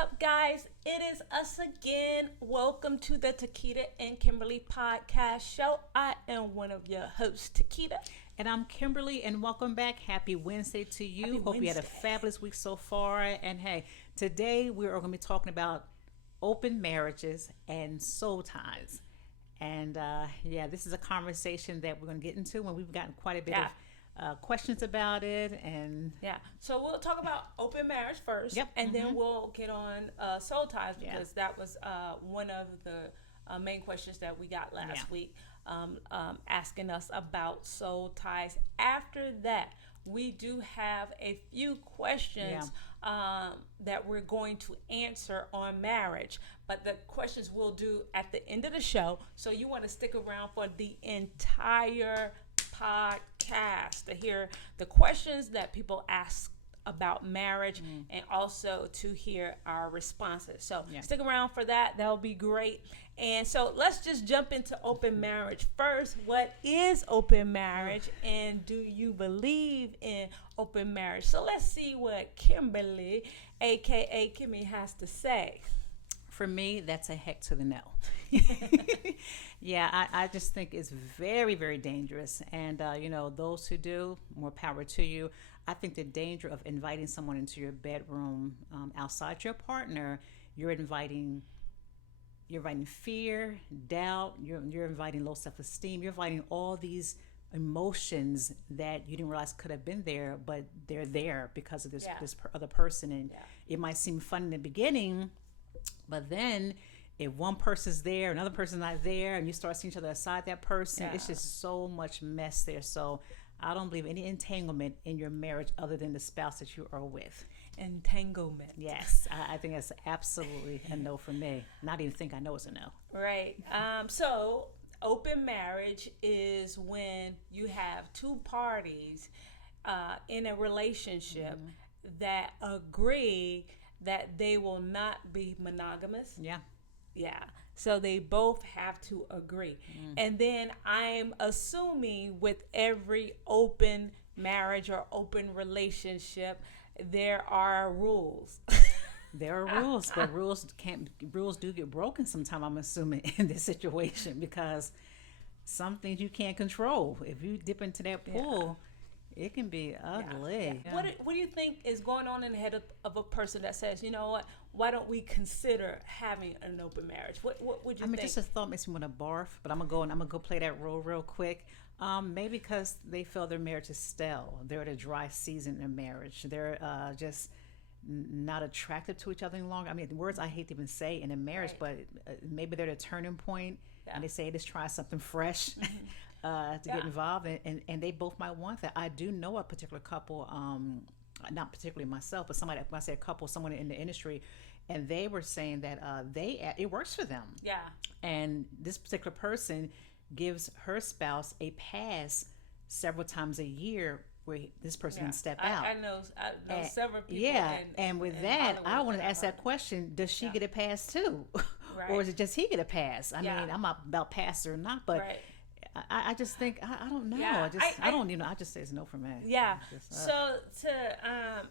up, guys? It is us again. Welcome to the Takita and Kimberly podcast show. I am one of your hosts, Takita. And I'm Kimberly, and welcome back. Happy Wednesday to you. Happy Hope you had a Wednesday. fabulous week so far. And hey, today we're going to be talking about open marriages and soul ties. And this is a conversation that we're going to get into when we've gotten quite a bit of questions about it. And so we'll talk about open marriage first, and then we'll get on soul ties because that was one of the main questions that we got last week, asking us about soul ties. After that, we do have a few questions that we're going to answer on marriage, but the questions we'll do at the end of the show, so you want to stick around for the entire podcast to hear the questions that people ask about marriage and also to hear our responses. So stick around for that. That'll be great. And so let's just jump into open marriage first. What is open marriage, and do you believe in open marriage? So let's see what Kimberly, aka Kimmy, has to say. for me, that's a heck to the no. I just think it's very, very dangerous. And, those who do, more power to you. I think the danger of inviting someone into your bedroom outside your partner, you're inviting fear, doubt, you're inviting low self-esteem, you're inviting all these emotions that you didn't realize could have been there, but they're there because of this other person. And it might seem fun in the beginning, but then if one person's there, another person's not there, and you start seeing each other aside that person, it's just so much mess there. So I don't believe any entanglement in your marriage other than the spouse that you are with. Entanglement. Yes, I think that's absolutely a no for me. Not even think I know it's a no. Right. So open marriage is when you have two parties in a relationship that agree that they will not be monogamous. Yeah. So they both have to agree. And then I'm assuming with every open marriage or open relationship, there are rules. There are rules, but rules do get broken sometime, I'm assuming, in this situation, because some things you can't control. If you dip into that pool, it can be ugly. What do you think is going on in the head of a person that says, you know what, why don't we consider having an open marriage? What would you think? Just a thought makes me want to barf, but I'm gonna go play that role real quick. Maybe because they feel their marriage is stale. They're at a dry season in marriage. They're just not attractive to each other any longer. I mean, the words I hate to even say in a marriage, but maybe they're at a turning point, and they say, let's try something fresh to get involved, and they both might want that. I do know a particular couple, not particularly myself, but somebody, when I say a couple, someone in the industry, and they were saying that it works for them. Yeah. And this particular person gives her spouse a pass several times a year where this person can step out. I know several people. Yeah, and with that, I want to ask that question: does she get a pass too, or is it just he get a pass? I mean, I'm not about pass or not, but I just think I don't know. I don't I just say it's no for me. Yeah.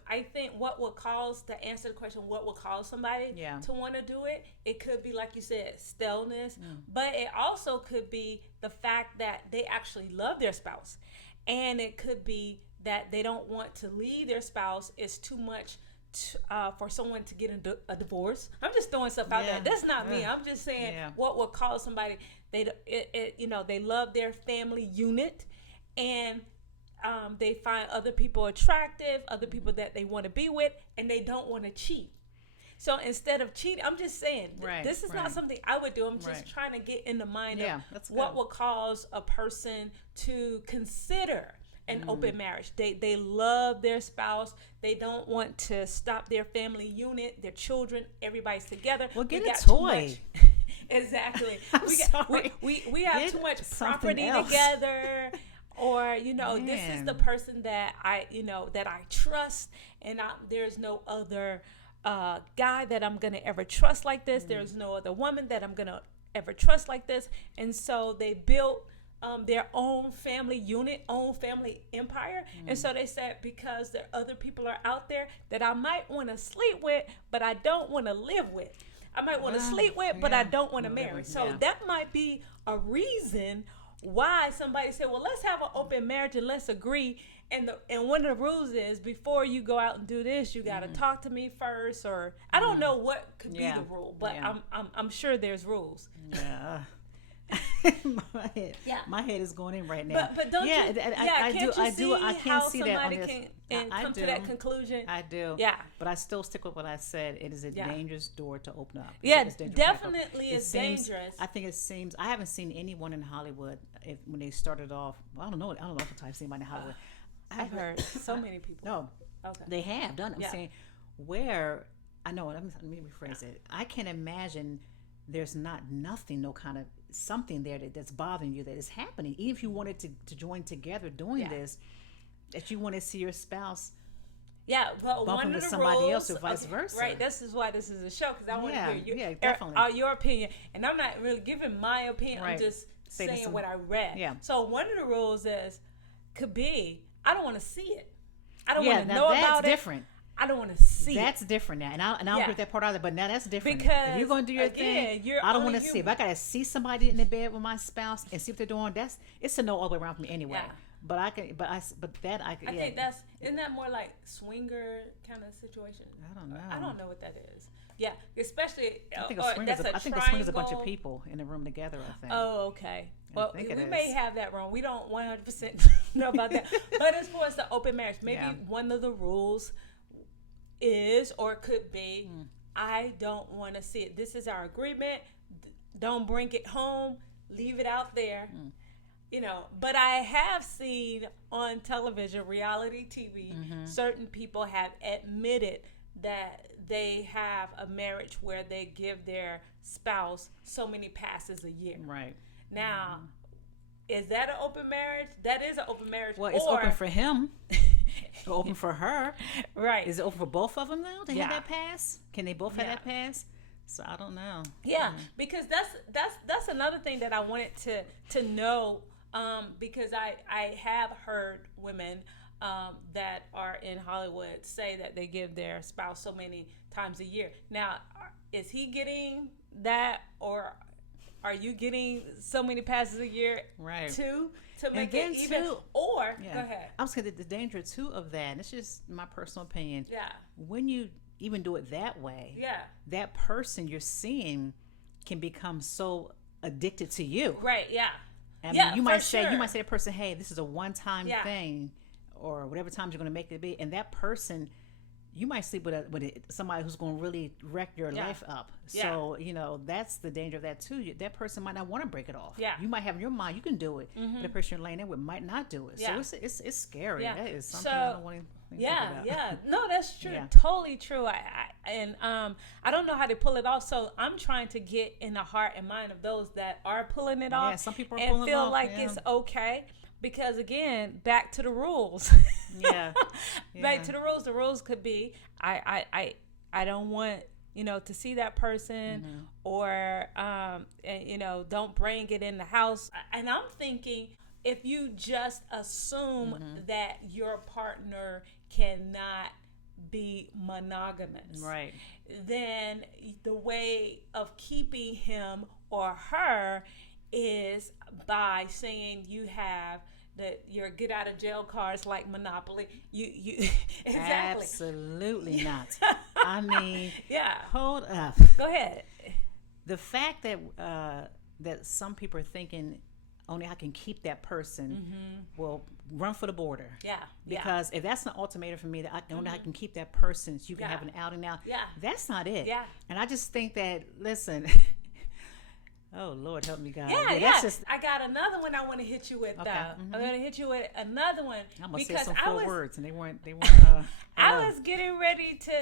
I think what would cause, to answer the question, what would cause somebody to want to do it? It could be, like you said, staleness, but it also could be the fact that they actually love their spouse, and it could be that they don't want to leave their spouse. It's too much for someone to get a divorce. I'm just throwing stuff out there. That's not me. I'm just saying what would cause somebody. They love their family unit, and they find other people attractive, other people that they want to be with, and they don't want to cheat. So instead of cheating, I'm just saying, this is not something I would do. I'm just trying to get in the mind of what will cause a person to consider an open marriage. They love their spouse. They don't want to stop their family unit, their children, everybody's together. Well, get a toy. Exactly. Sorry. We have too much property together. Or, this is the person that I trust, and there's no other guy that I'm going to ever trust like this. There's no other woman that I'm going to ever trust like this. And so they built their own family unit, own family empire. And so they said, because there other people are out there that I might want to sleep with, but I don't want to live with. I might want to sleep with, but I don't want to marry. So that might be a reason why somebody said, well, let's have an open marriage and let's agree. And one of the rules is, before you go out and do this, you got to talk to me first. Or I don't know what could be the rule, but I'm sure there's rules. Yeah. My head is going in right now. But don't you? I can't see that on this. I come to that conclusion. I do. Yeah. But I still stick with what I said. It is a dangerous door to open up. Definitely it's dangerous. I think it seems. I haven't seen anyone in Hollywood when they started off. Well, I don't know if I've seen anybody in Hollywood. I've heard so many people. No. Okay. They have done. I'm saying where I know. Let me rephrase it. I can't imagine there's nothing, no kind of something there that's bothering you that is happening. Even if you wanted to join together doing this, that you want to see your spouse well, bumping with somebody else or vice versa. Right, this is why this is a show, because I want to hear your opinion. And I'm not really giving my opinion, I'm just saying what I read. Yeah. So one of the rules could be, I don't want to see it. I don't want to know about it. That's different. I don't want to see That's different now, and I'll get that part out of it. But now that's different. Because if you're going to do your thing, I don't want to see. If I got to see somebody in the bed with my spouse and see what they're doing, it's a no all the way around for me anyway. Yeah. But I think isn't that more like swinger kind of situation? I don't know. I don't know what that is. Yeah, especially I think a swing is a bunch of people in a room together. I think. Oh, okay. Well, we may have that wrong. We don't 100% know about that. But as far as the open marriage, maybe one of the rules is, or could be, I don't want to see it. This is our agreement. Don't bring it home. Leave it out there. But I have seen on television, reality TV, certain people have admitted that they have a marriage where they give their spouse so many passes a year. Right. Now, is that an open marriage? That is an open marriage. Well, it's open for him. Open for her. Right. Is it open for both of them now to have that pass? Can they both have that pass? So I don't know. Yeah, because that's another thing that I wanted to know, because I have heard women that are in Hollywood say that they give their spouse so many times a year. Now, is he getting that, or are you getting so many passes a year too, to make it even? Or go ahead. I'm saying the danger too of that, and it's just my personal opinion. Yeah. When you even do it that way, that person you're seeing can become so addicted to you. Right. Yeah. I mean, you might say to that person, "Hey, this is a one-time thing," or whatever times you're going to make it be, and that person, you might sleep with somebody who's going to really wreck your life up. So, that's the danger of that too. That person might not want to break it off. Yeah. You might have in your mind, you can do it, but the person you're laying there with might not do it. So it's scary. That is something I don't want to think about. Yeah. No, that's true. Yeah. Totally true. I don't know how to pull it off. So I'm trying to get in the heart and mind of those that are pulling it off. Yeah, some people are pulling it off. And feel like it's okay. Because again, back to the rules. Back to the rules. The rules could be, I don't want to see that person, or don't bring it in the house. And I'm thinking, if you just assume that your partner cannot be monogamous, right, then the way of keeping him or her is by saying you have your get out of jail cards like Monopoly. You exactly. Absolutely not. I mean, hold up. Go ahead. The fact that that some people are thinking only I can keep that person, will run for the border. Yeah. Because if that's an ultimatum for me, that I only I can keep that person so you can have an outing now. Yeah. That's not it. Yeah. And I just think that, listen. Oh, Lord, help me, God. Yeah. I got another one I want to hit you with, though. I'm going to hit you with another one. I'm going to say some full words, and they weren't I was getting ready to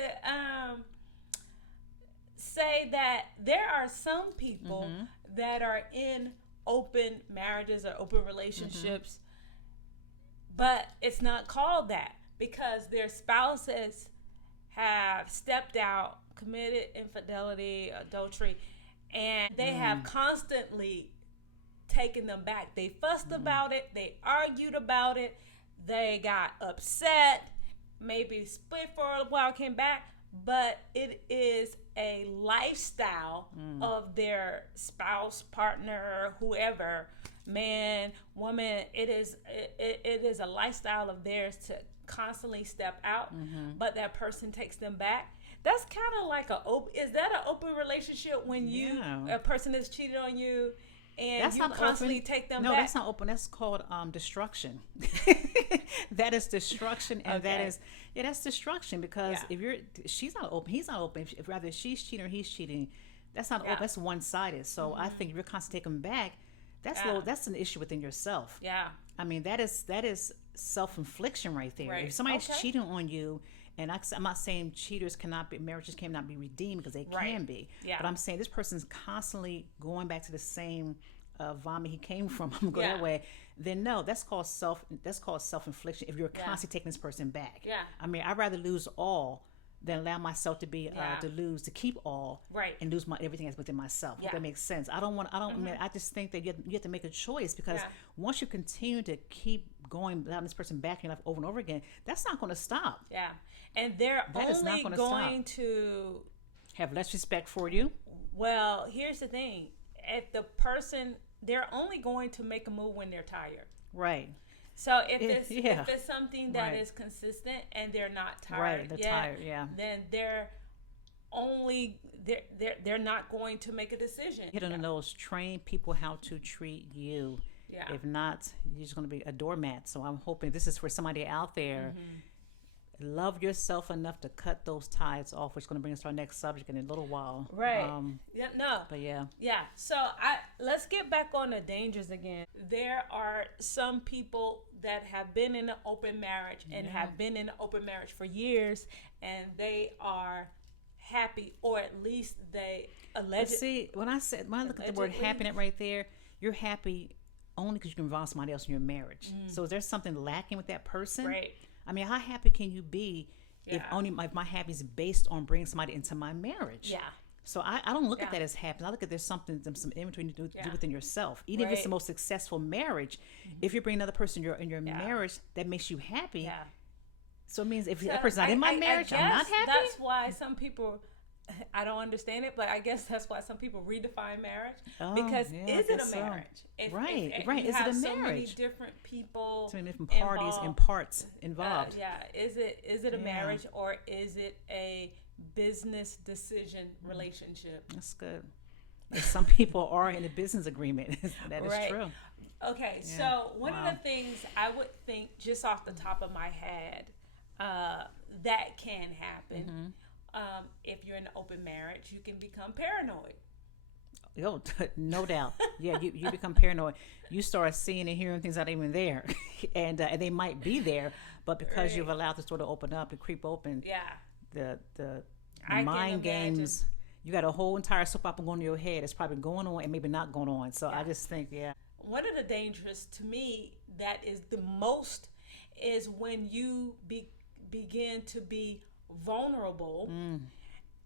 say that there are some people that are in open marriages or open relationships, but it's not called that because their spouses have stepped out, committed infidelity, adultery, and they have constantly taking them back. They fussed about it. They argued about it. They got upset. Maybe split for a while, came back. But it is a lifestyle of their spouse, partner, whoever, man, woman. It is a lifestyle of theirs to constantly step out, but that person takes them back. That's kind of like is that an open relationship when a person is cheated on you and that's you constantly take them back? No, that's not open. That's called destruction. That is destruction, and that's destruction, because if she's not open, he's not open. If rather she's cheating or he's cheating, that's not open. That's one-sided. So I think if you're constantly taking back, that's an issue within yourself. Yeah. I mean, that is self-infliction right there. Right. If somebody's cheating on you, and I'm not saying marriages cannot be redeemed, because they can be. Yeah. But I'm saying this person's constantly going back to the same vomit he came from. I'm going that way. Then no, that's called self-infliction. If you're constantly taking this person back. Yeah. I mean, I'd rather lose all than allow myself to keep all, and lose everything that's within myself. If that makes sense. I mean, I just think that you have to make a choice, because once you continue to keep going, allowing this person back in your life over and over again, that's not going to stop. Yeah. And they're only going to have less respect for you. Well, here's the thing. If the person, they're only going to make a move when they're tired. Right. So if it's something that is consistent and they're not tired, then they're not going to make a decision. Hit on the nose. Train people how to treat you. Yeah. If not, you're just going to be a doormat. So I'm hoping this is for somebody out there. Love yourself enough to cut those ties off, which is going to bring us to our next subject in a little while. Right. But yeah. Yeah. So let's get back on the dangers again. There are some people that have been in an open marriage and have been in an open marriage for years, and they are happy, or at least they allegedly. See, when I look at the word happiness right there, you're happy only because you can involve somebody else in your marriage. So is there something lacking with that person? Right. I mean, how happy can you be if my happiness is based on bringing somebody into my marriage? Yeah. So I don't look at that as happiness. I look at there's some inventory you need to do within yourself. Even if it's the most successful marriage, if you bring another person in your marriage that makes you happy. Yeah. So it means if that person's not in my marriage, I'm not happy. That's why some people, I don't understand it, but I guess that's why some people redefine marriage. Because is it a marriage? Right. Is it a marriage? So many different people, so many different parties and parts involved. Is it a marriage, or is it a business decision relationship? That's good. Some people are in a business agreement. That is true. Okay, so one of the things I would think, just off the top of my head, that can happen. If you're in an open marriage, you can become paranoid. Oh, no doubt. Yeah, you become paranoid. You start seeing and hearing things that aren't even there, and they might be there, but because you've allowed the door to open up and creep open, the mind games. You got a whole entire soap opera going in your head. It's probably going on and maybe not going on. So I just think, one of the dangers to me that is the most is when you begin to be vulnerable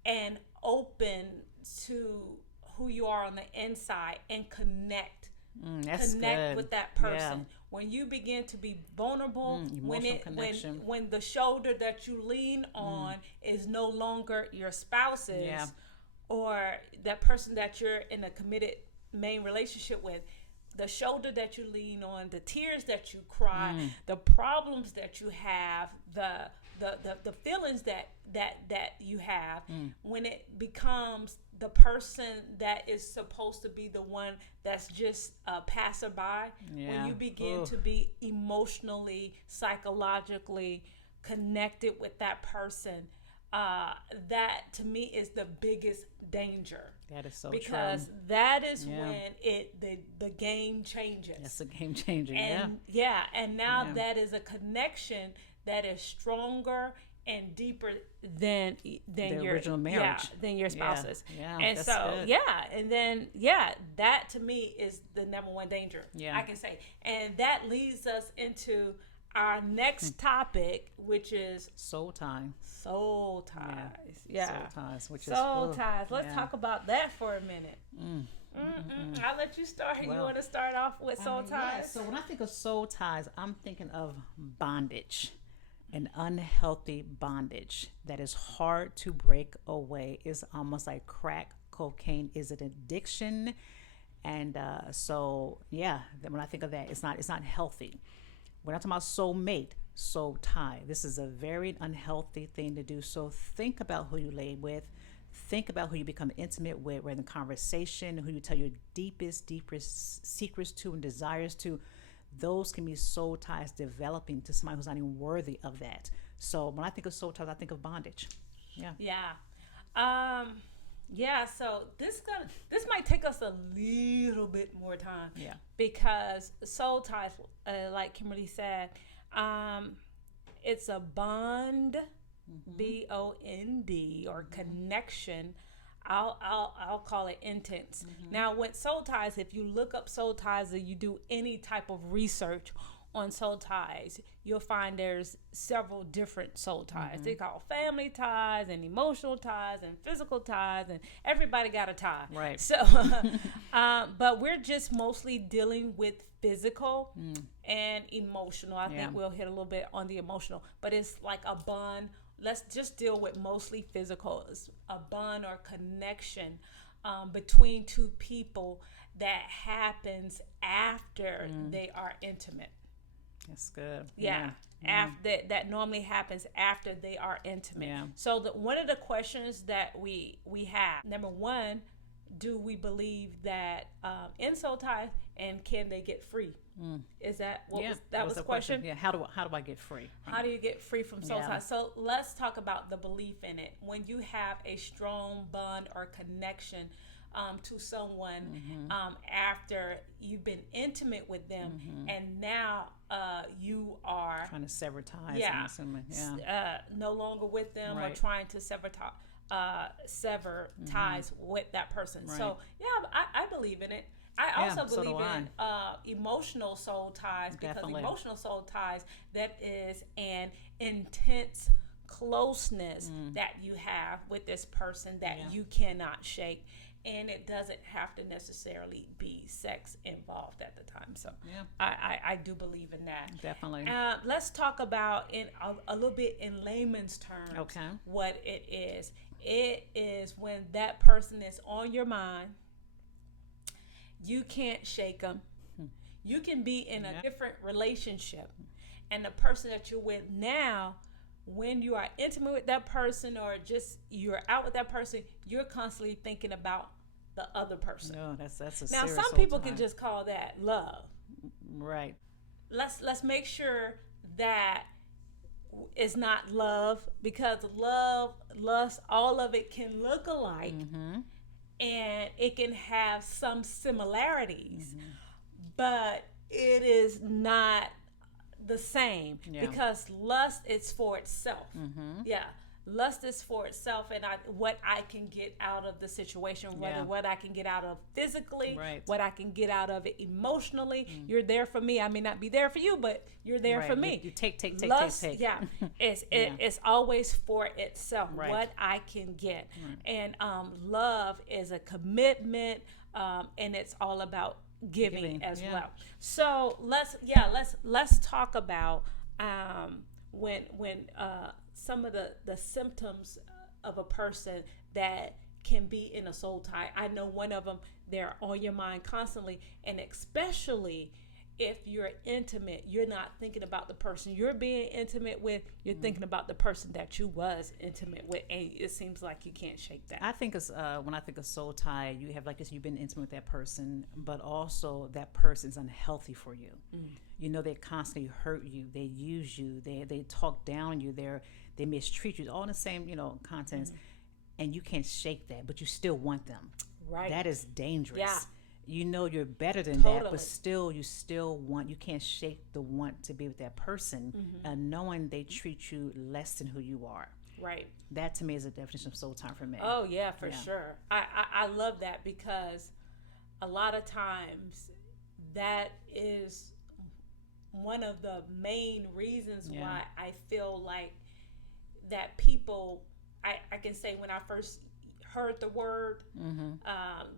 and open to who you are on the inside and connect with that person. When you begin to be vulnerable, when the shoulder that you lean on is no longer your spouse's or that person that you're in a committed main relationship with, the shoulder that you lean on, the tears that you cry, the problems that you have, the feelings that you have, when it becomes the person that is supposed to be the one that's just a passerby, when you begin to be emotionally, psychologically connected with that person, that to me is the biggest danger. That is so true. Because that is when the game changes. That's a game changer. And now that is a connection that is stronger and deeper than your original marriage, than your spouse's. And so good. And then that to me is the number one danger. I can say, and that leads us into our next topic, which is soul ties. Soul ties. Soul ties, which is soul ties. Let's talk about that for a minute. I'll let you start. Well, you want to start off with soul ties? Yeah. So when I think of soul ties, I'm thinking of bondage. An unhealthy bondage that is hard to break away. Is almost like crack cocaine is an addiction. And so yeah, when I think of that, it's not healthy. We're not talking about soulmate, soul tie. This is a very unhealthy thing to do. So think about who you lay with. Think about who you become intimate with, where in the conversation, who you tell your deepest secrets to and desires to. Those can be soul ties developing to somebody who's not even worthy of that. So when I think of soul ties, I think of bondage. Yeah. Yeah. So this might take us a little bit more time. Yeah. Because soul ties, like Kimberly said, it's a bond, BOND, or connection. I'll call it intense. Now, with soul ties, if you look up soul ties or you do any type of research on soul ties, you'll find there's several different soul ties. They call family ties and emotional ties and physical ties, and everybody got a tie. Right. So, but we're just mostly dealing with physical and emotional. I think we'll hit a little bit on the emotional, but it's like a bond. Let's just deal with mostly physical. It's a bond or connection between two people that happens after they are intimate. That's good. Yeah. After that normally happens after they are intimate. Yeah. So one of the questions that we have, number one, do we believe that in soul ties, and can they get free? Is that what was the question? Yeah. How do I get free? How do you get free from soul ties? So let's talk about the belief in it. When you have a strong bond or connection to someone after you've been intimate with them, and now you are trying to sever ties. I'm assuming. No longer with them, or trying to sever ties with that person. Right. So I believe in it. I also believe in emotional soul ties, because emotional soul ties, that is an intense closeness that you have with this person that you cannot shake. And it doesn't have to necessarily be sex involved at the time. So I do believe in that. Definitely. Let's talk about in a little bit in layman's terms what it is. It is when that person is on your mind. You can't shake them. You can be in a different relationship, and the person that you're with now, when you are intimate with that person or just you're out with that person, you're constantly thinking about the other person. No, that's a now serious some people can just call that love. Right. Let's make sure that it's not love, because love, lust, all of it can look alike. And it can have some similarities, but it is not the same, because lust is for itself. Lust is for itself, and what I can get out of the situation, whether what I can get out of physically, what I can get out of it emotionally. You're there for me. I may not be there for you, but you're there for me. You take. Lust, it's always for itself, what I can get. And love is a commitment, and it's all about giving as well. So let's talk about when some of the symptoms of a person that can be in a soul tie. I know one of them, they're on your mind constantly, and especially if you're intimate, you're not thinking about the person you're being intimate with, you're thinking about the person that you was intimate with, and it seems like you can't shake that. I think it's when I think of soul tie, you have, like this, you've been intimate with that person, but also that person's unhealthy for you. You know, they constantly hurt you, they use you, they talk down you, they mistreat you, all in the same, contents, and you can't shake that, but you still want them. Right. That is dangerous. Yeah. You know you're better than that, but you can't shake the want to be with that person, knowing they treat you less than who you are. Right. That to me is a definition of soul time for me. Oh yeah, for sure. I love that, because a lot of times that is one of the main reasons why I feel like that people, I can say when I first heard the word,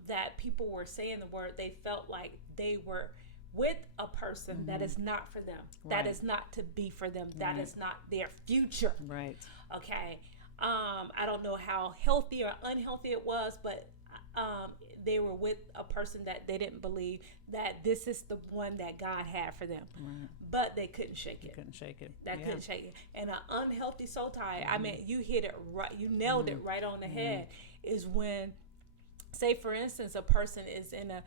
that people were saying the word, they felt like they were with a person that is not for them. That is not to be for them. That is not their future. Right. Okay. I don't know how healthy or unhealthy it was, but they were with a person that they didn't believe that this is the one that God had for them. Right. But they couldn't shake it. Couldn't shake it. Couldn't shake it. And an unhealthy soul tie, I mean, you hit it right, you nailed it right on the head, is when, say for instance, a person is in a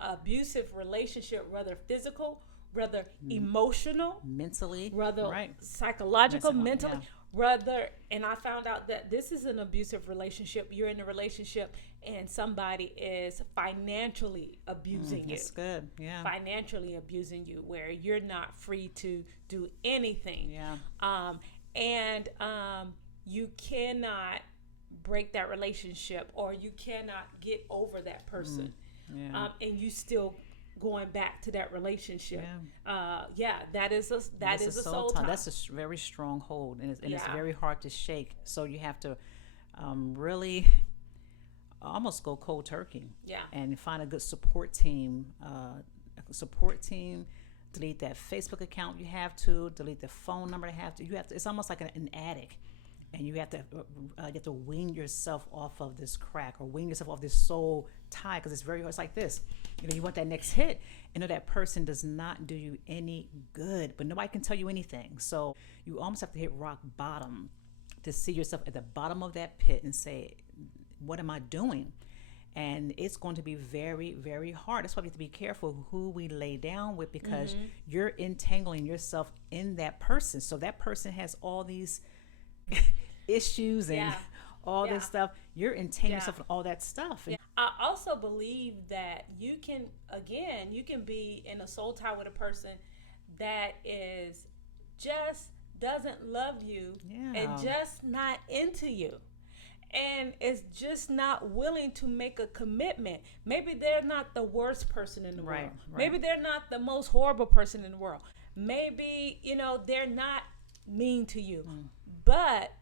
abusive relationship, whether physical, whether emotional, mentally, whether psychological, mentally, whether, and I found out that this is an abusive relationship. You're in a relationship and somebody is financially abusing you. That's good. Yeah. Financially abusing you, where you're not free to do anything. Yeah. And you cannot break that relationship, or you cannot get over that person. Yeah. And you still going back to that relationship. That is a soul tie. That's a very strong hold, and it's very hard to shake. So you have to really almost go cold turkey. And find a good support team. Delete that Facebook account. You have to delete the phone number. You have to. It's almost like an addict. And you have to wean yourself off of this crack, or wean yourself off this soul tie, because it's like this. You want that next hit. That person does not do you any good, but nobody can tell you anything. So you almost have to hit rock bottom to see yourself at the bottom of that pit and say, what am I doing? And it's going to be very, very hard. That's why we have to be careful who we lay down with, because you're entangling yourself in that person. So that person has all these issues and all this stuff. You're entangling yourself in all that stuff. I also believe that you can be in a soul tie with a person that is just doesn't love you and just not into you, and is just not willing to make a commitment. Maybe they're not the worst person in the world. Right. Maybe they're not the most horrible person in the world. Maybe, they're not mean to you. But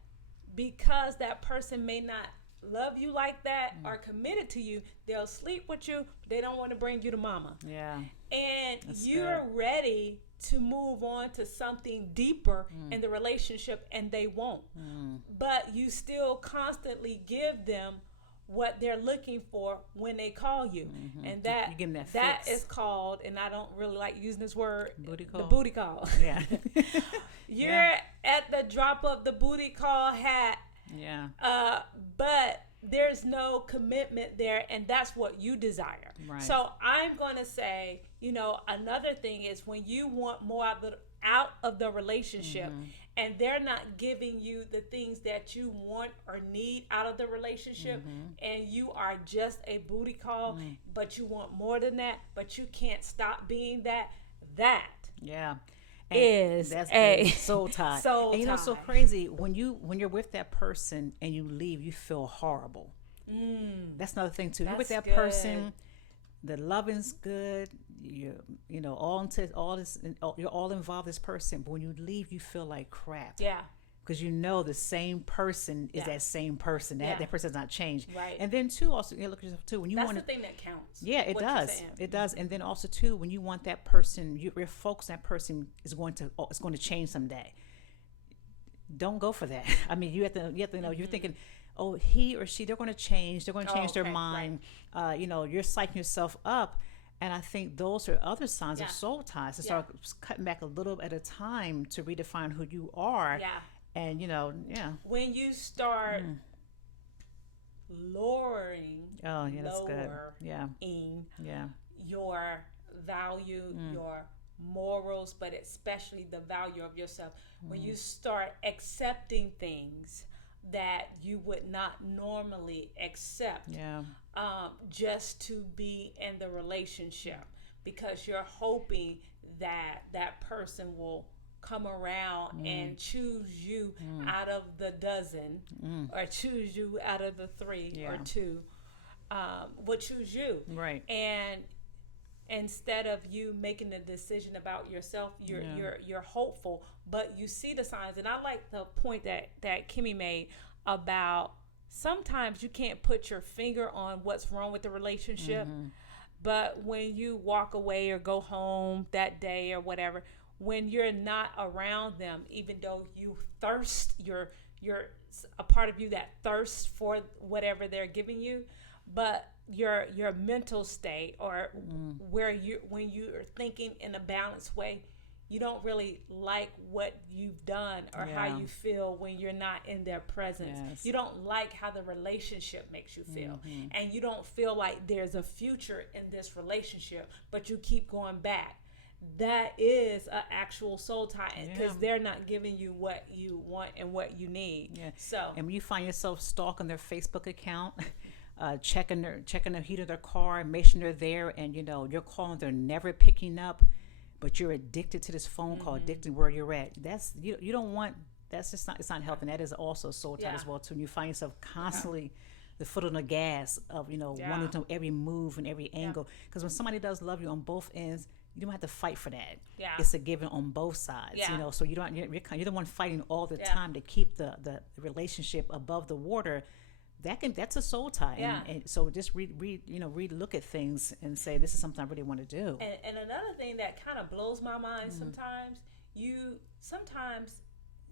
because that person may not love you like that or committed to you, they'll sleep with you. They don't want to bring you to mama. Yeah. And you're ready to move on to something deeper in the relationship, and they won't. But you still constantly give them what they're looking for when they call you. And that you give them that is called, and I don't really like using this word, booty call. The booty call. Yeah. You're at the drop of the booty call hat. Yeah. But there's no commitment there, and that's what you desire. Right. So I'm going to say, another thing is when you want more out of the relationship, and they're not giving you the things that you want or need out of the relationship, and you are just a booty call, but you want more than that, but you can't stop being that. Yeah. Is that's a soul tie. Soul and tie. So crazy when you're with that person and you leave, you feel horrible. That's another thing too. You're with that person, the loving's good. You're all involved with this person, but when you leave, you feel like crap. Yeah. Because the same person is that same person. That person has not changed. Right. And then too, also look at yourself too. When you that's the thing that counts. Yeah, it does. It does. And then also too, when you want that person, your focus on that person is going to change someday. Don't go for that. I mean, you have to know. You're thinking, oh, he or she, they're going to change. They're going to change their mind. Right. You're psyching yourself up. And I think those are other signs of soul ties, to start cutting back a little at a time to redefine who you are. Yeah. And when you start lowering, that's good. Your value, your morals, but especially the value of yourself. When you start accepting things that you would not normally accept, just to be in the relationship, because you're hoping that that person will come around and choose you out of the dozen, or choose you out of the three or two, will choose you. Right. And instead of you making a decision about yourself, you're hopeful, but you see the signs. And I like the point that Kimmy made about sometimes you can't put your finger on what's wrong with the relationship. But when you walk away or go home that day or whatever, when you're not around them, even though you thirst, you're a part of you that thirsts for whatever they're giving you, but your mental state or when you are thinking in a balanced way, you don't really like what you've done or how you feel when you're not in their presence. You don't like how the relationship makes you feel. And you don't feel like there's a future in this relationship, but you keep going back. That is an actual soul tie, because they're not giving you what you want and what you need. So, and when you find yourself stalking their Facebook account, checking the heat of their car, making sure they're there, and you're calling, they're never picking up, but you're addicted to this phone call, addicted to where you're at. That's you don't want. That's just not. It's not healthy. And that is also soul tie as well too. And you find yourself constantly the foot on the gas of wanting to know every move and every angle. Because when somebody does love you on both ends, you don't have to fight for that. It's a given on both sides. So you're the one fighting all the time to keep the relationship above the water. That's a soul tie. And so just look at things and say, this is something I really want to do. And another thing that kind of blows my mind sometimes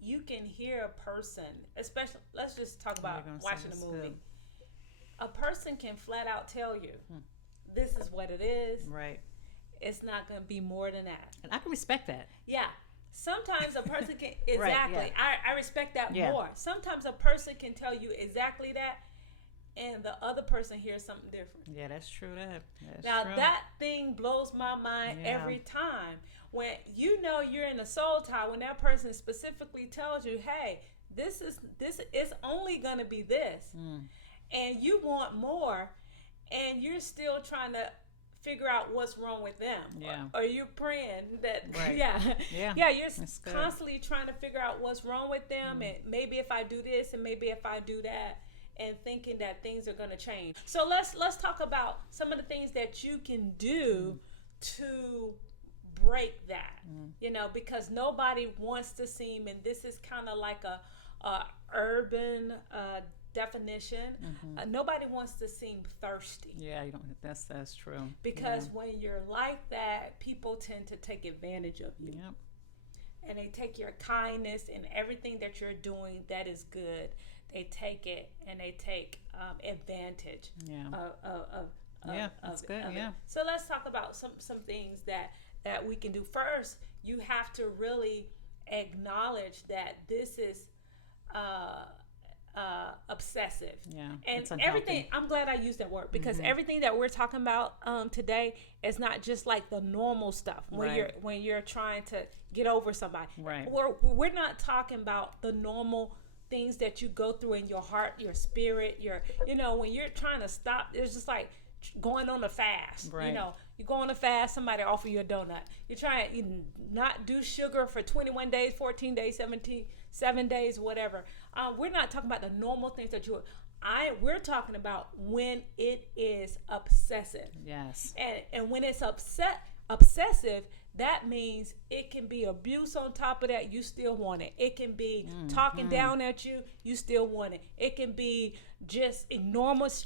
you can hear a person, especially, let's just talk about watching a movie. Good. A person can flat out tell you, this is what it is. Right. It's not going to be more than that. And I can respect that. Yeah. Sometimes a person can, exactly. Right, I respect that more. Sometimes a person can tell you exactly that, and the other person hears something different. Yeah, that's true. That thing blows my mind every time. When you're in a soul tie, when that person specifically tells you, hey, this is only going to be this. And you want more, and you're still trying to figure out what's wrong with them. Or you're praying that you're constantly trying to figure out what's wrong with them, and maybe if I do this and maybe if I do that, and thinking that things are going to change. So let's talk about some of the things that you can do to break that. Because nobody wants to seem, and this is kind of like a urban definition. Nobody wants to seem thirsty. Yeah, you don't. That's true. Because when you're like that, people tend to take advantage of you. And they take your kindness and everything that you're doing that is good. They take it and they take advantage of that's good. it. So let's talk about some things that we can do. First, you have to really acknowledge that this is obsessive. And everything, I'm glad I used that word, because everything that we're talking about today is not just like the normal stuff when you're trying to get over somebody. We're not talking about the normal things that you go through in your heart, your spirit, when you're trying to stop. It's just like going on a fast. You go on a fast, somebody offer you a donut. You're trying to not do sugar for 21 days, 14 days, 7 days, whatever. We're not talking about the normal things that we're talking about when it is obsessive. And when it's obsessive, that means it can be abuse on top of that, you still want it. It can be talking down at you, you still want it. It can be just enormous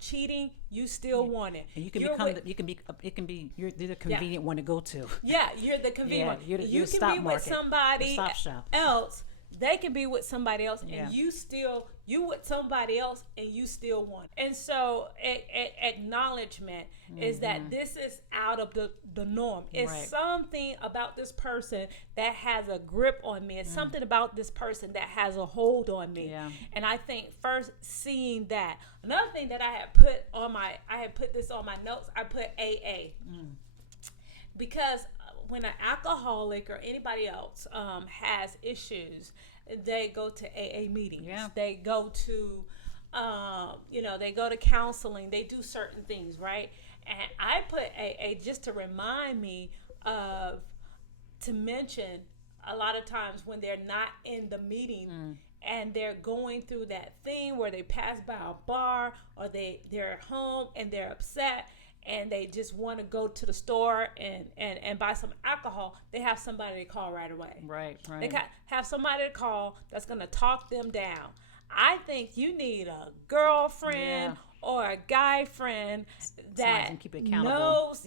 cheating, you still want it. And you're the convenient one to go to. You're the convenient one. You can be with somebody else. They can be with somebody else, and you with somebody else, and you still want it. And so acknowledgement is that this is out of the norm. It's something about this person that has a grip on me. It's something about this person that has a hold on me. And I think first seeing that. Another thing that I had put this on my notes, I put AA. Because when an alcoholic or anybody else has issues, they go to AA meetings. They go to, they go to counseling. They do certain things, right? And I put AA just to remind me to mention a lot of times when they're not in the meeting and they're going through that thing where they pass by a bar or they're home and they're upset, and they just want to go to the store and buy some alcohol, they have somebody to call right away. Right. They have somebody to call that's going to talk them down. I think you need a girlfriend or a guy friend that keep it accountable. knows,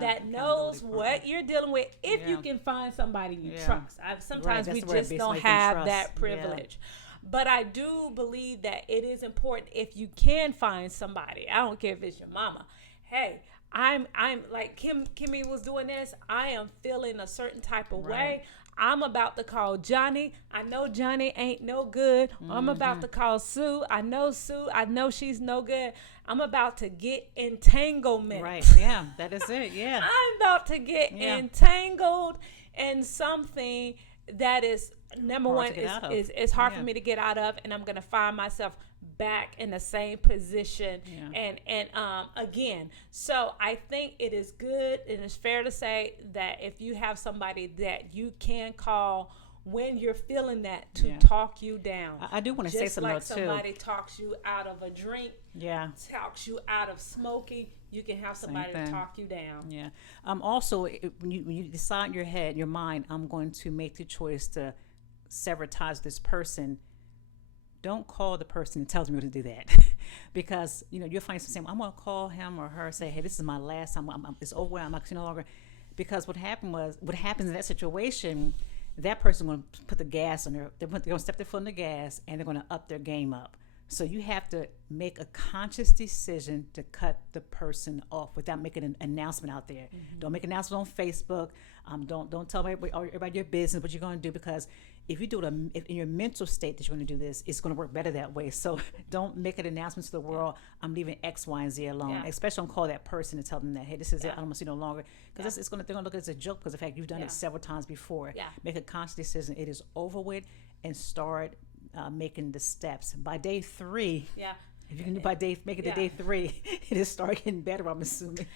that knows what you're dealing with. If you can find somebody you trust, sometimes we just don't have that privilege. But I do believe that it is important if you can find somebody. I don't care if it's your mama. Hey, I'm like Kimmy was doing this. I am feeling a certain type of way. I'm about to call Johnny. I know Johnny ain't no good. I'm about to call Sue. I know she's no good. I'm about to get entanglement. Right. Yeah, that is it. Yeah. I'm about to get entangled in something that is number one is hard for me to get out of, and I'm gonna find myself back in the same position and again. So I think it is good and it's fair to say that if you have somebody that you can call when you're feeling that to talk you down. I do want to say something just like too. Somebody talks you out of a drink, talks you out of smoking, you can have somebody to talk you down. Yeah. Also, when you decide in your head, your mind, I'm going to make the choice to sever ties with this person. Don't call the person and tell them to do that, because you'll find some. I'm gonna call him or her, say, hey, this is my last time. It's over. I'm not no longer. Because what happens in that situation, that person going to put the gas on their. They're going to step their foot on the gas and they're going to up their game up. So you have to make a conscious decision to cut the person off without making an announcement out there. Don't make an announcement on Facebook. Don't tell everybody your business what you're going to do, because if you do it in your mental state that you're going to do this, it's going to work better that way. So don't make an announcement to the world. I'm leaving X, Y, and Z alone. Especially don't call that person and tell them that, hey, this is it. I don't want to see no longer, because they're going to look at it as a joke, because of the fact you've done it several times before. Make a conscious decision. It is over with, and start making the steps by day 3. If you can do make it to day 3, it is start getting better, I'm assuming.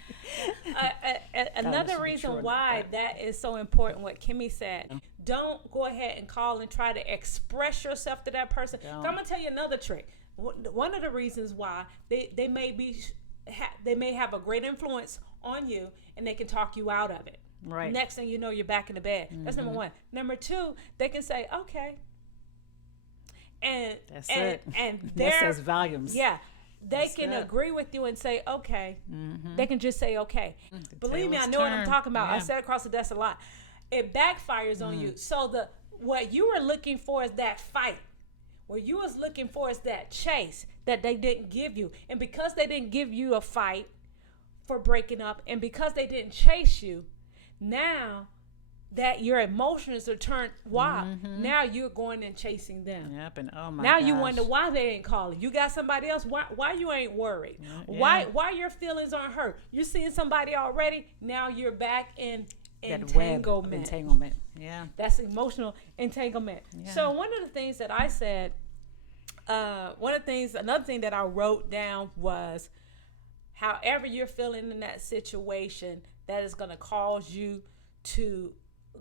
Another reason why that is so important, what Kimmy said, don't go ahead and call and try to express yourself to that person. I'm going to tell you another trick. One of the reasons why they may have a great influence on you, and they can talk you out of it. Right. Next thing you know, you're back in the bed. That's number one. Number two, they can say, okay. And that says volumes. Yeah, they can agree with you and say okay. They can just say okay. Believe me, I know what I'm talking about. I said across the desk a lot. It backfires on you. So what you were looking for is that fight. What you was looking for is that chase that they didn't give you, and because they didn't give you a fight for breaking up, and because they didn't chase you, now that your emotions are turned wild. Now you're going and chasing them. Yep, and oh my now gosh. You wonder why they ain't calling. You got somebody else. Why you ain't worried? Why your feelings aren't hurt? You're seeing somebody already. Now you're back in entanglement. Entanglement. Yeah. That's emotional entanglement. Yeah. So one of the things that I said, another thing that I wrote down was, however you're feeling in that situation, that is going to cause you to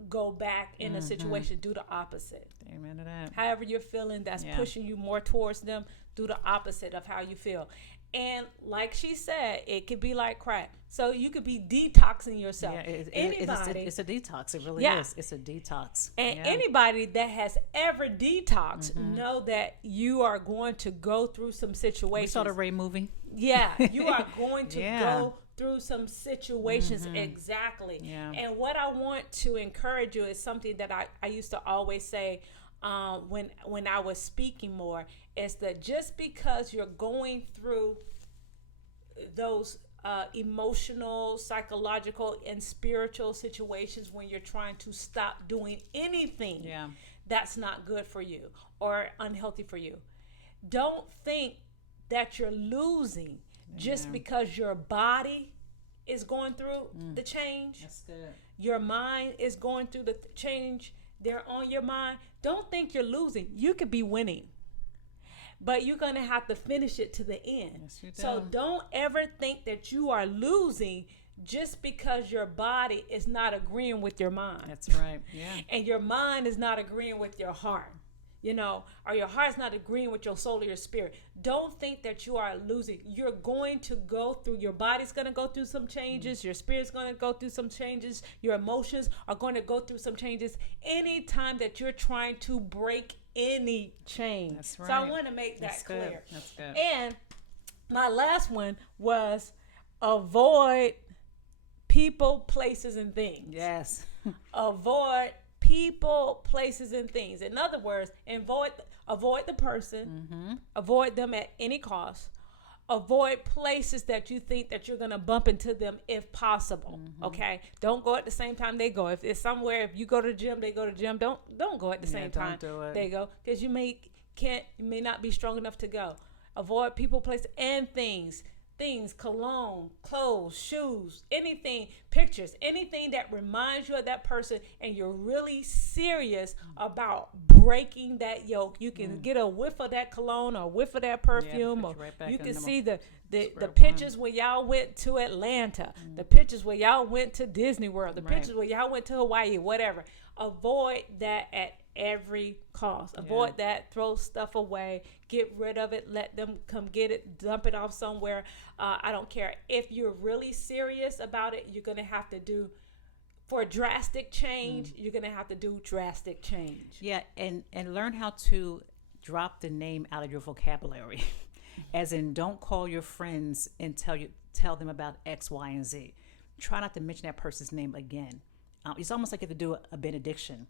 go back in a situation, do the opposite. Amen to that. However you're feeling, that's pushing you more towards them, do the opposite of how you feel. And like she said, it could be like crack. So you could be detoxing yourself. Yeah, it's a detox. It really is. It's a detox. And anybody that has ever detoxed know that you are going to go through some situations. We saw the Ray movie. Yeah, you are going to go through some situations. Exactly. Yeah. And what I want to encourage you is something that I used to always say when I was speaking more, is that just because you're going through those emotional, psychological, and spiritual situations when you're trying to stop doing anything that's not good for you or unhealthy for you, don't think that you're losing just because your body is going through the change. That's good. Your mind is going through the change. They're on your mind. Don't think you're losing. You could be winning, but you're going to have to finish it to the end. Yes, you do. So don't ever think that you are losing just because your body is not agreeing with your mind. That's right. Yeah. And your mind is not agreeing with your heart. Or your heart's not agreeing with your soul or your spirit. Don't think that you are losing. You're going to go through, your body's going to go through some changes. Your spirit's going to go through some changes. Your emotions are going to go through some changes. Anytime that you're trying to break any change. That's right. So I want to make that clear. That's good. And my last one was avoid people, places, and things. Yes. Avoid people, places, and things. In other words, avoid the person, avoid them at any cost. Avoid places that you think that you're going to bump into them if possible. Okay? Don't go at the same time they go. If it's somewhere, if you go to the gym, they go to the gym. Don't go at the same time they go, because you may not be strong enough to go. Avoid people, places, and things. Things, cologne, clothes, shoes, anything, pictures, anything that reminds you of that person, and you're really serious about breaking that yoke. You can get a whiff of that cologne or a whiff of that perfume, or you can see the pictures where y'all went to Atlanta, the pictures where y'all went to Disney World, the pictures where y'all went to Hawaii, whatever. Avoid that at every cost. Avoid that. Throw stuff away. Get rid of it. Let them come get it. Dump it off somewhere. I don't care. If you're really serious about it, you're going to have to do, for drastic change, you're going to have to do drastic change. Yeah, and learn how to drop the name out of your vocabulary. As in, don't call your friends and tell them about X, Y, and Z. Try not to mention that person's name again. It's almost like you have to do a benediction.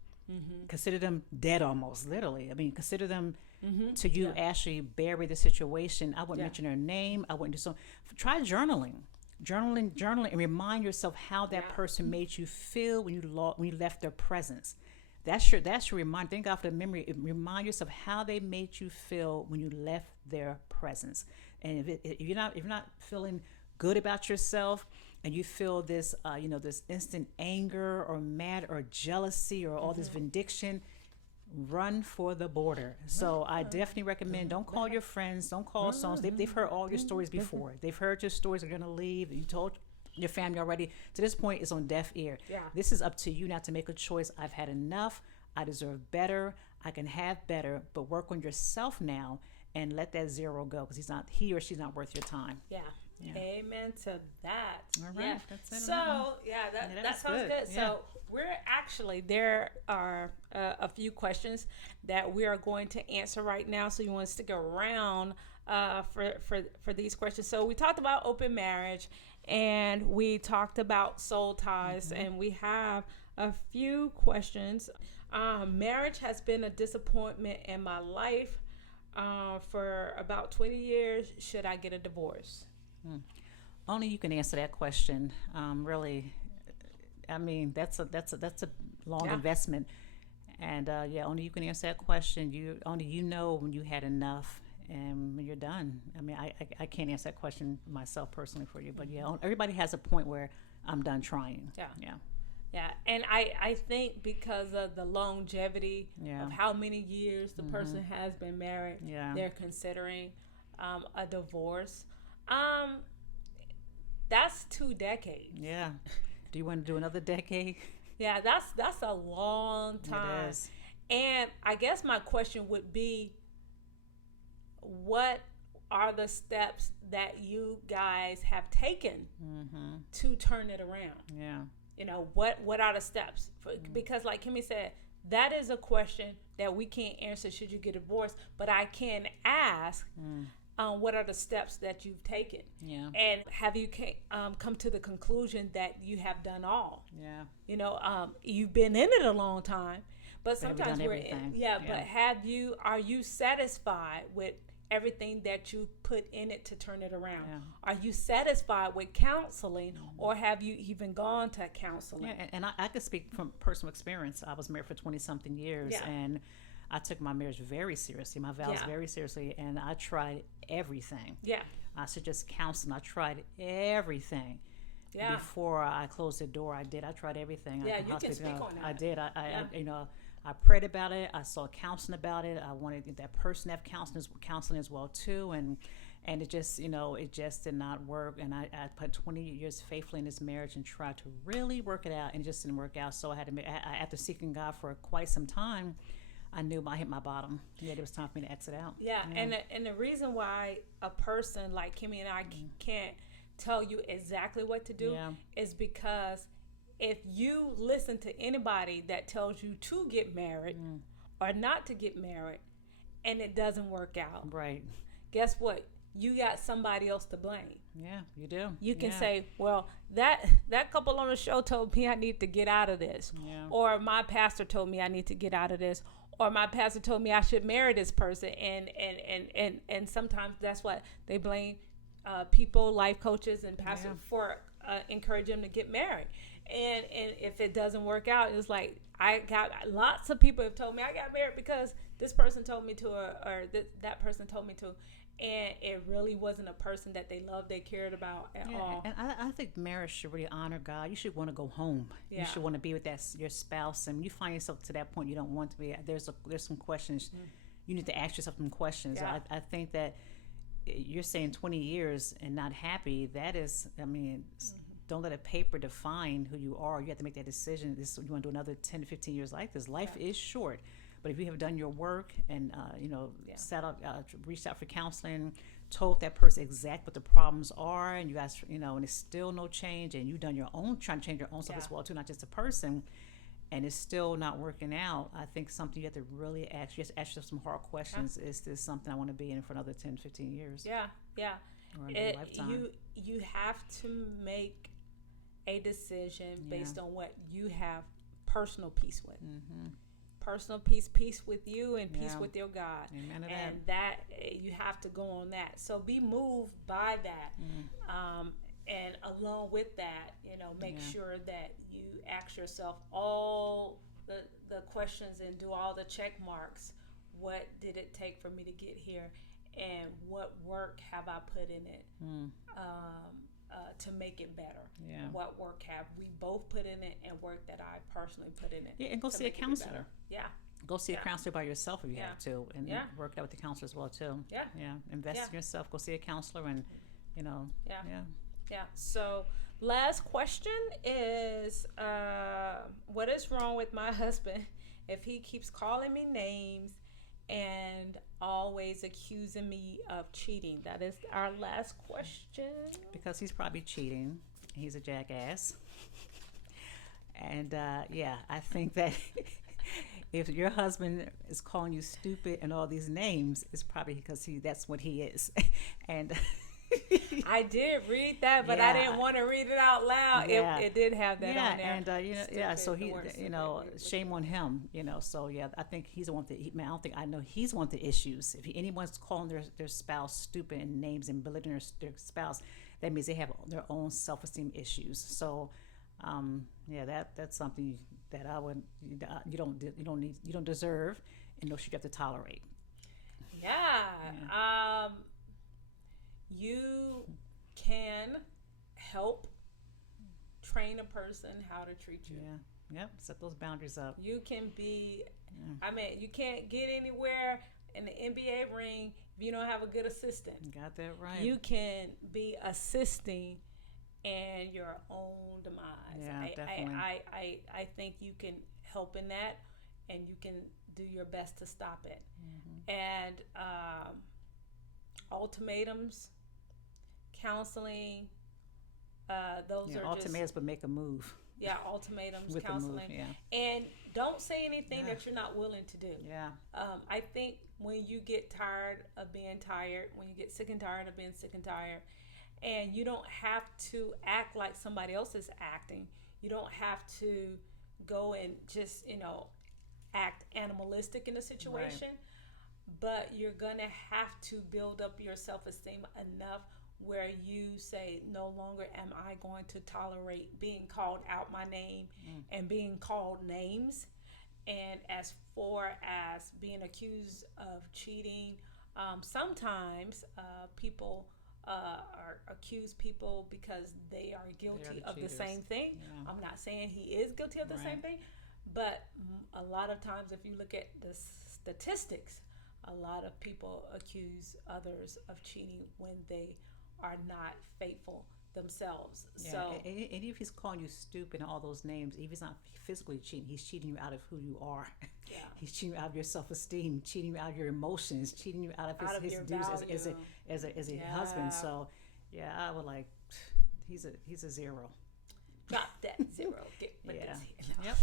Consider them dead almost, literally. I mean, consider them to you actually bury the situation. I wouldn't mention their name. I wouldn't do so. Try journaling, and remind yourself how that person made you feel when you left their presence. That's your reminder. Thank God for the memory. Remind yourself how they made you feel when you left their presence. And if you're not feeling good about yourself, and you feel this, this instant anger or mad or jealousy or all this vindication, run for the border. So I definitely recommend, don't call your friends, don't call songs. They've heard all your stories before. They've heard your stories. They're going to leave. You told your family already. To this point, it's on deaf ear. Yeah. This is up to you now to make a choice. I've had enough. I deserve better. I can have better. But work on yourself now and let that zero go, because he or she's not worth your time. Yeah. Amen to that. All right. That's it. So, that sounds good. Yeah. So, there are a few questions that we are going to answer right now. So, you want to stick around for these questions. So, we talked about open marriage, and we talked about soul ties, and we have a few questions. Marriage has been a disappointment in my life for about 20 years. Should I get a divorce? Only you can answer that question. Really, I mean, that's a long investment, and only you can answer that question. Only you know when you had enough and when you're done. I mean, I can't answer that question myself personally for you, but everybody has a point where I'm done trying. Yeah, and I think because of the longevity of how many years the person has been married, they're considering a divorce. That's 2 decades. Yeah. Do you want to do another decade? Yeah, that's a long time. It is. And I guess my question would be, what are the steps that you guys have taken to turn it around? Yeah. What are the steps? Because like Kimmy said, that is a question that we can't answer should you get divorced, but I can ask, what are the steps that you've taken? Yeah. And have you come to the conclusion that you have done all? Yeah. You've been in it a long time, but sometimes we're in. But are you satisfied with everything that you put in it to turn it around? Yeah. Are you satisfied with counseling, or have you even gone to counseling? Yeah, and I could speak from personal experience. I was married for 20-something years, and I took my marriage very seriously, my vows very seriously, and I tried everything. Yeah. I suggest counseling. I tried everything. Yeah. Before I closed the door, I tried everything. Yeah, you can speak on that. I did. I prayed about it. I saw counseling about it. I wanted that person to have counseling as well too, and it just did not work. And I put 20 years faithfully in this marriage and tried to really work it out, and it just didn't work out. So I had to after seeking God for quite some time, I knew I hit my bottom. Yeah, it was time for me to exit out. Yeah. And the reason why a person like Kimmy and I can't tell you exactly what to do is because if you listen to anybody that tells you to get married or not to get married and it doesn't work out, Right. guess what? You got somebody else to blame. Yeah, you do. You can say, well, that couple on the show told me I need to get out of this. Yeah. Or my pastor told me I need to get out of this. Or my pastor told me I should marry this person. And sometimes that's what they blame people, life coaches and pastors for encouraging them to get married. And if it doesn't work out, it's like I got lots of people have told me I got married because this person told me to or that person told me to. And it really wasn't a person that they loved, they cared about at all. And I think marriage should really honor God. You should want to go home. Yeah. You should want to be with your spouse. And when you find yourself to that point, you don't want to be. There's some questions. You need to ask yourself some questions. Yeah. I think that you're saying 20 years and not happy. That is, I mean, don't let a paper define who you are. You have to make that decision. You want to do another 10 to 15 years like this. Life is short. But if you have done your work and, reached out for counseling, told that person exactly what the problems are, and you guys, and it's still no change, and you've done your own, trying to change your own stuff as well, too, not just a person, and it's still not working out, I think something you have to really ask yourself some hard questions. Yeah. Is this something I want to be in for another 10, 15 years? Yeah, yeah. Or a lifetime. You have to make a decision based on what you have personal peace with. Mm-hmm. Personal peace with you and peace with your God. Amen to and that you have to go on that. So be moved by that. And along with that, make sure that you ask yourself all the questions and do all the check marks. What did it take for me to get here? And what work have I put in it to make it better? Yeah. What work have we both put in it and work that I personally put in it? Yeah, and go see a counselor. Yeah. Go see a counselor by yourself if you have to, and work out with the counselor as well too. Yeah. Yeah. Invest in yourself. Go see a counselor, and Yeah. So, last question is, what is wrong with my husband if he keeps calling me names and always accusing me of cheating? That is our last question. Because he's probably cheating. He's a jackass. And I think that if your husband is calling you stupid and all these names, it's probably because that's what he is. And I did read that, but I didn't want to read it out loud. Yeah. It did have that on there. And so he, shame on him. So I think he's the one I know he's one of the issues. If anyone's calling their spouse stupid and names and belittling their spouse, that means they have their own self-esteem issues. So, that's something that you don't deserve, and no shit you have to tolerate. Yeah. You can help train a person how to treat you. Yeah. Yep. Set those boundaries up. You can be. You can't get anywhere in the NBA ring if you don't have a good assistant. You got that right. You can be assisting in your own demise. Yeah, definitely. I think you can help in that, and you can do your best to stop it. Mm-hmm. And ultimatums, counseling, those are ultimatums, but make a move. Yeah, ultimatums, with counseling, move, and don't say anything that you're not willing to do. Yeah. I think when you get tired of being tired, when you get sick and tired of being sick and tired, and you don't have to act like somebody else is acting. You don't have to go and just, act animalistic in a situation. Right. But you're going to have to build up your self-esteem enough where you say, no longer am I going to tolerate being called out my name and being called names. And as far as being accused of cheating, sometimes people accuse people because they are guilty of the same thing. Yeah. I'm not saying he is guilty of the same thing, but a lot of times if you look at the statistics, a lot of people accuse others of cheating when they are not faithful themselves. Yeah. So, and if he's calling you stupid and all those names, if he's not physically cheating, he's cheating you out of who you are. Yeah. He's cheating you out of your self-esteem, cheating you out of your emotions, cheating you out of his duties as a husband. So, I would he's a zero. Drop that zero. Get yeah. Yep.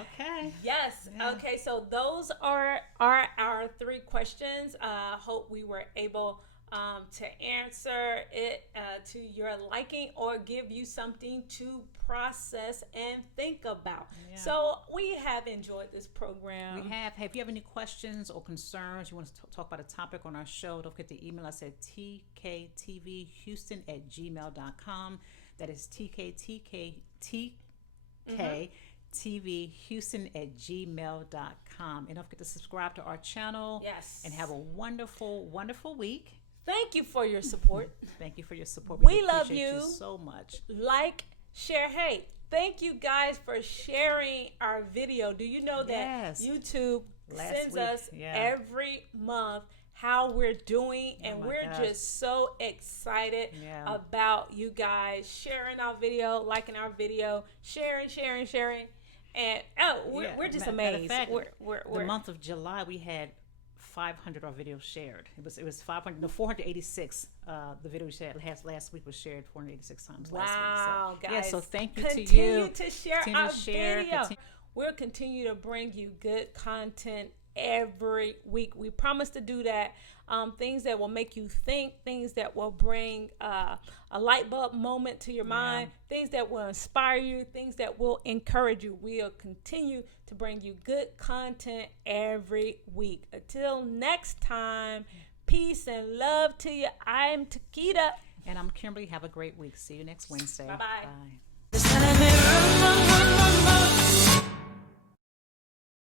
Okay. Yes. Yeah. Okay. So those are our 3 questions. Hope we were able to answer it to your liking or give you something to process and think about. Yeah. So we have enjoyed this program. We have. Hey, if you have any questions or concerns, you want to talk about a topic on our show, don't forget to email us at tktvhouston@gmail.com. That is tktvhouston@gmail.com. And don't forget to subscribe to our channel. Yes. And have a wonderful, wonderful week. Thank you for your support. Thank you for your support. We love you so much. Like, share. Hey, thank you guys for sharing our video. Do you know that YouTube sends us every month how we're doing, and we're just so excited about you guys sharing our video, liking our video, sharing. And we're just amazed. Fact, the month of July we had 500 of our videos shared. It was 486. The video we shared last week was shared 486 times last week. So, guys! So thank you to you. Continue to share our video. We'll continue to bring you good content every week. We promise to do that. Things that will make you think, things that will bring a light bulb moment to your mind, things that will inspire you, things that will encourage you. We'll continue to bring you good content every week. Until next time, peace and love to you. I'm Takita. And I'm Kimberly. Have a great week. See you next Wednesday. Bye-bye. Bye.